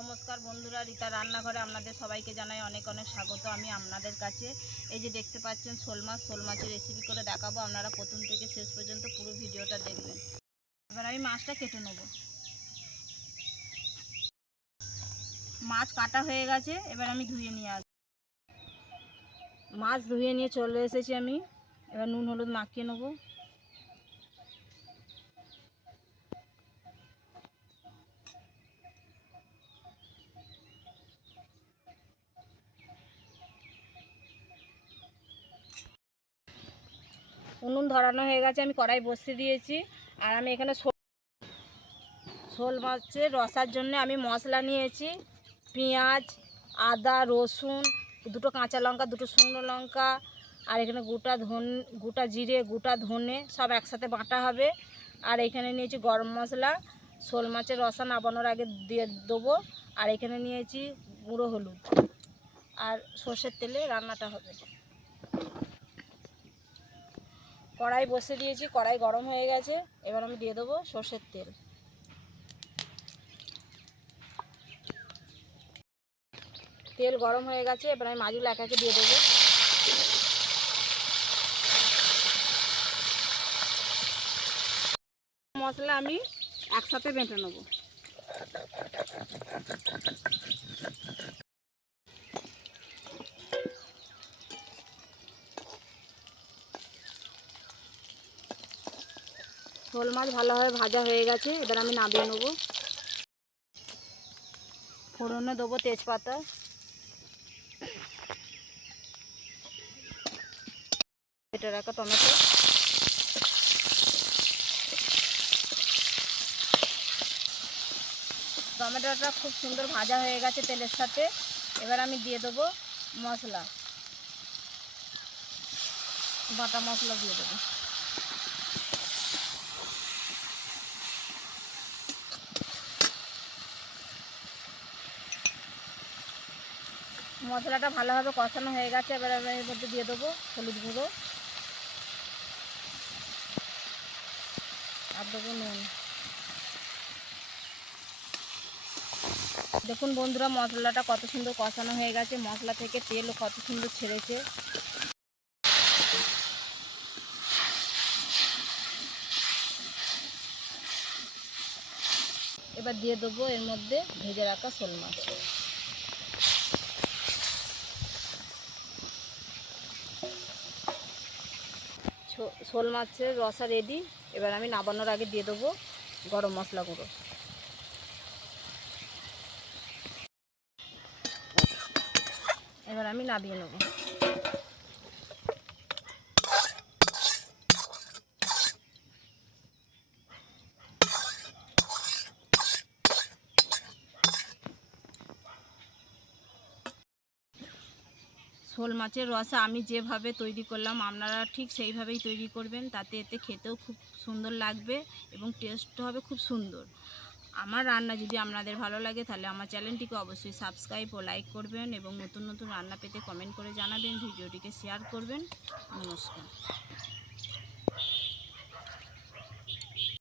নমস্কার বন্ধুরা, রিতা রান্নাঘরে আপনাদের সবাইকে জানাই অনেক অনেক স্বাগত। আমি আপনাদের কাছে এই যে দেখতে পাচ্ছেন শোল মাছের রেসিপি করে দেখাবো। আপনারা প্রথম থেকে শেষ পর্যন্ত পুরো ভিডিওটা দেখবেন। এবার আমি মাছটা কেটে নেব। মাছ কাটা হয়ে গেছে, এবার আমি ধুয়ে নিয়ে আসবো। মাছ ধুয়ে নিয়ে চলে এসেছি আমি। এবার নুন হলুদ মাখিয়ে নেবো। উনুন ধরানো হয়ে গেছে, আমি কড়াই বসিয়ে দিয়েছি। আর আমি এখানে শোল মাছের রসার জন্য আমি মশলা নিয়েছি। পেঁয়াজ, আদা, রসুন, দুটো কাঁচা লঙ্কা, দুটো শুকনো লঙ্কা, আর এখানে গোটা জিরে, গোটা ধনে সব একসাথে বাটা হবে। আর এখানে নিয়েছি গরম মশলা। শোল মাছের রসা নাবানোর আগে দিয়ে দেবো। আর এখানে নিয়েছি গুঁড়ো হলুদ। আর সর্ষের তেলে রান্নাটা হবে। কড়াই বসিয়ে দিয়েছি, কড়াই গরম হয়ে গেছে। এবার আমি দিয়ে দেবো সর্ষের তেল। তেল গরম হয়ে গেছে, এবার আমি মাছগুলো এক একে দিয়ে দেবো। মশলা আমি একসাথে বেটে নেব। শোল মাছ ভালোভাবে ভাজা হয়ে গেছে, এবার আমি নামিয়ে নেব। ফোড়নে দেবো তেজপাতা, কেটে রাখা টমেটো, টমেটোটা খুব সুন্দর ভাজা হয়ে গেছে তেলের সাথে। এবার আমি দিয়ে দেবো মশলা, বাটা মশলা দিয়ে দেবো। মশলাটা ভালোভাবে কষানো হয়ে গেছে, এবার আমি এর মধ্যে দিয়ে দেবো হলুদ গুঁড়ো আর দেবো নুন। দেখুন বন্ধুরা, মশলাটা কত সুন্দর কষানো হয়ে গেছে, মশলা থেকে তেলও কত সুন্দর ছেড়েছে। এবার দিয়ে দেবো এর মধ্যে ভেজে রাখা শোল মাছ। শোল মাছের রসা রেডি। এবার আমি নাবানোর আগে দিয়ে দেবো গরম মশলা গুঁড়ো। এবার আমি নাবিয়ে নেব। শোল মাছের রসা আমি যেভাবে তৈরি করলাম আপনারা ঠিক সেইভাবেই তৈরি করবেন, তাতে এতে খেতেও খুব সুন্দর লাগবে এবং টেস্ট হবে খুব সুন্দর। আমার রান্না যদি আপনাদের ভালো লাগে তাহলে আমার চ্যানেলটিকে অবশ্যই সাবস্ক্রাইব ও লাইক করবেন এবং নতুন নতুন রান্না পেতে কমেন্ট করে জানাবেন, ভিডিওটিকে শেয়ার করবেন। নমস্কার।